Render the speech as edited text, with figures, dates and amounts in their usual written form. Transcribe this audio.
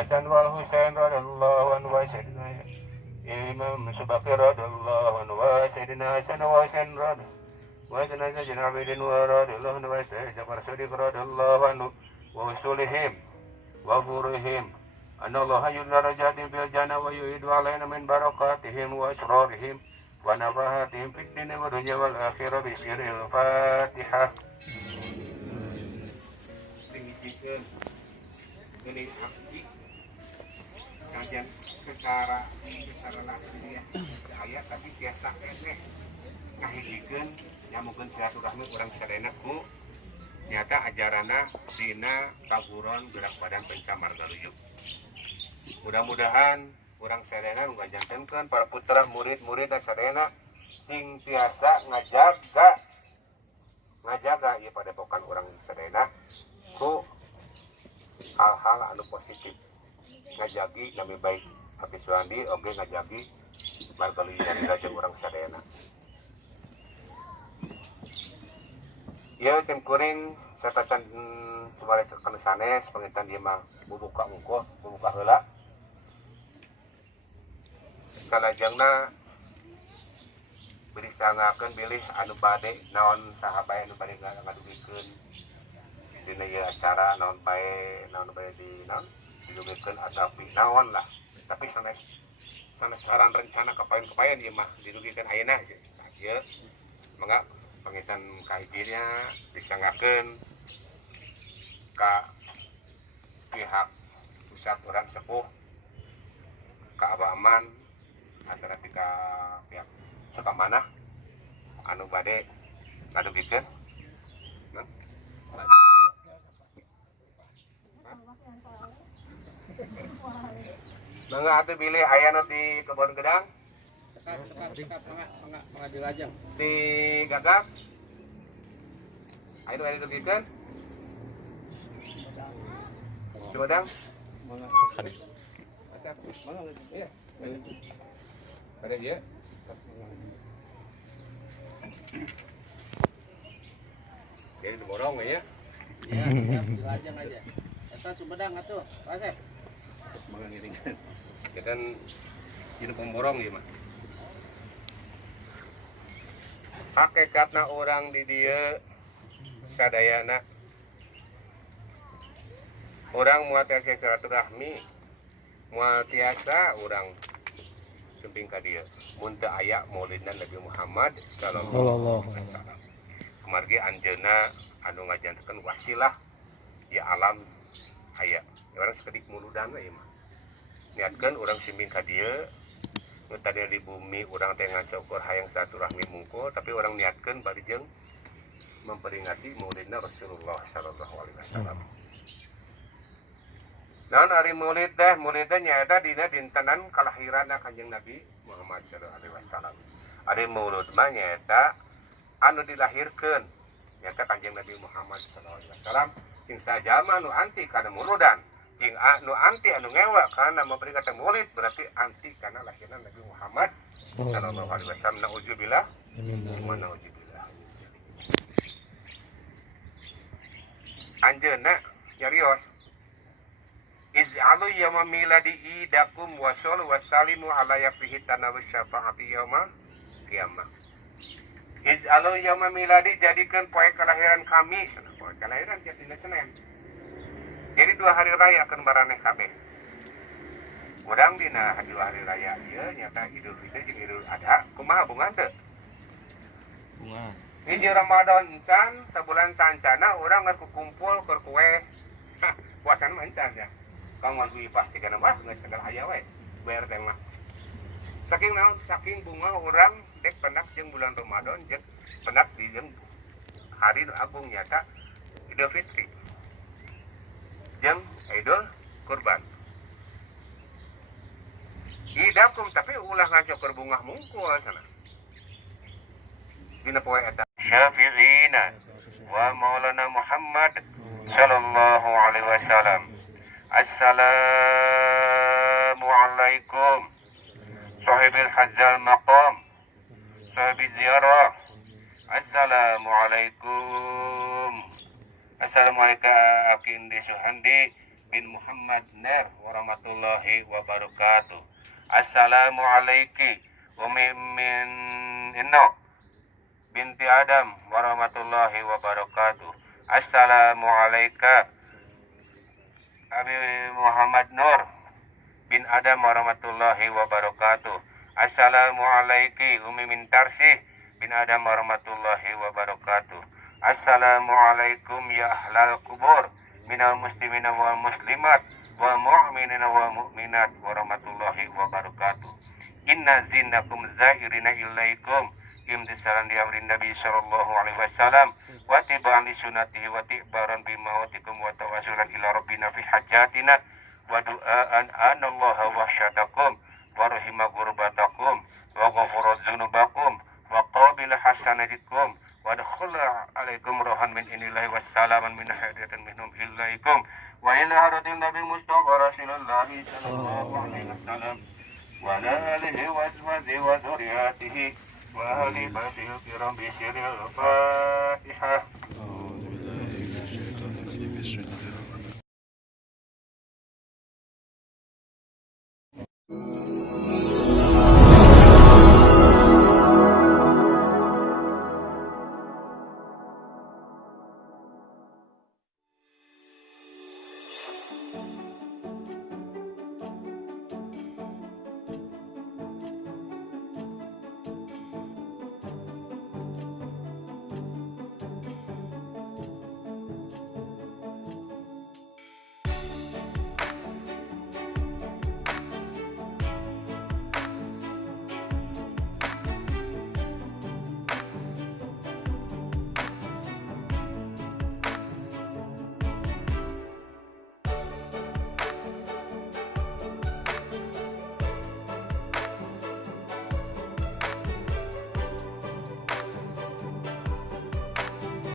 Hasan wal Husain radhiyallahu anhu wa sayyidina Imam Subakir radhiyallahu anhu wa sayyidina Hasan wa Husain radhiyallahu wa sayyidina Abidin wa radhiyallahu anhu wa sayyidina Jafar Shadiq radhiyallahu anhu wa usulihim wa furihim anna Allah yudna rajatin bil jannah wa yu'idu alaina min barakatihim wa asrarihim wa nafahatihim fid dunya wa dunya wal akhirah bi sirril Fatihah. Ini abdi kajian secara langsung ya saya tapi biasa eneh ngahijikeun nyamukeun silaturahmi urang sadayana ku nyata ajarana dina kaguron gerak badan pencamarga luyuk. Mudah-mudahan urang sadayana nu ngajantenkeun para putra murid-murid sadayana sing tiasa ngajaga ieu padepokan urang sadayana ku hal-hal anu positif ngajagi nami baik Hafiz Suhandi oge ngajagi marga luyuk raja urang sadayana. Ieu sim kuring satacan sumare kana sanes pangintan dieu mah bubuka engko bubuka heula. Salajengna berisangakeun bilih anu bade naon saha bae anu bade ngadugikeun dina ieu acara naon bae di naon didugikeun atapi naon lah tapi sanes saran rencana kapain-kapain ieu mah didugikeun ayeuna ieu mangga pangitan kahijina disangakeun ka pihak pusat urang sepuh ka Abah Aman antara tiga pihak Sukamana anu bade ngadugikeun mangga atuh bilih aya nu di Kebon Gedang Dilajeng di Gagap aya nu didugikeun Sumedang iya ada dia jadi diborong ya iya dilajeng aja eta Sumedang atuh Asep mangga ngiringan ya kan hidup pemborong ya mah hakikatna orang di dieu sadayana orang moal tiasa silaturahmi moal tiasa orang kemping ka dieu mun teu aya maulidna Nabi Muhammad sallallahu alaihi wasallam kemargi anjeunna anu ngajantenkeun wasilah ya alam aya orang sekedik muludan we mah niatkeun urang simbing ka dieu nu tadi di bumi urang teh ngasyukur hayang silaturahmi mungkul tapi urang niatkeun bari jeung memperingati maulidna Rasulullah sallallahu alaihi wasallam. Naon ari maulid teh maulidna nyaeta dina dintenan kalahiranna Kanjeng Nabi Muhammad sallallahu alaihi wasallam. Ari maulud mah nyaeta anu dilahirkeun nyaeta Kanjeng Nabi Muhammad sallallahu alaihi wasallam sing sajama nu anti kana mauludan jing anu anti anu ngewa karena memperingati maulid berarti anti karena lahirna Nabi Muhammad sallallahu alaihi wasallam. Nauzubillah wa nauzubillah. Anjeunna nyarios iz'alu yawma miladi idakum wa sallu wa sallimu ala yafihi tanawus syafa'ati yawma qiyamah. Iz'alu yawma miladi jadikan poe kelahiran kami poe kelahiran tiap dina Senin. Jadi 2 hari raya akan baraneh kabeh. Urang dina 2 hari raya ieu nyata Idul Fitri jeung Idul Adha kumaha bunga teu? Bunga. Hiji Ramadan encan sabulan sancana urang geus kukumpul keur kue. Puasana mah encan ya. Kamuan duit pasti kana mah geus segala aya we. Bayar teh mah. Saking naon? Saking bunga urang dek pendak jeung bulan Ramadan jeung pendak di jeung hari nu agung nyata Idul Fitri. Jeung Idul Kurban. Idakum tapi ulah ngacoker bunga mungkul sana. Dina poe eta Syafi'ina wa Maulana Muhammad sallallahu alaihi wasallam. Assalamu alaikum sahibil hadzal maqam sahibil ziarah. Assalamualaikum. Assalamualaikum Akindi Suhandi bin Muhammad Ner warahmatullahi wabarakatuh. Assalamualaikum Umi min Inno binti Adam warahmatullahi wabarakatuh. Assalamualaikum Abi Muhammad Nur bin Adam warahmatullahi wabarakatuh. Assalamualaikum Umi min Tarsih bin Adam warahmatullahi wabarakatuh. Assalamualaikum ya ahlal kubur minal muslimina wal muslimat wal mu'minina wal mu'minat warahmatullahi wabarakatuh. Inna zinnakum zahirina ilaikum imtisalan di amrin Nabi sallallahu alaihi wasallam wa tibaan li sunnatihi wa tibaran bi mautikum wa tawasulan ila rabbina fi hajatina wa du'aan anallaha wahsyatakum wa rahima gurbatakum wa ghafara dzunubakum wa qabila hasanatikum wa dakhula alaikum rohan min inillahi wassalaman min hadiatan minhum ilaikum wa ila haratin nabi mustafa rasulullah sallallahu alaihi wasallam wa ala alihi wa azwajihi wa dzurriyyatihi wa ahli baitil kiram bi sirril fatihah. أعوذ بالله من الشيطان الرجيم بسم الله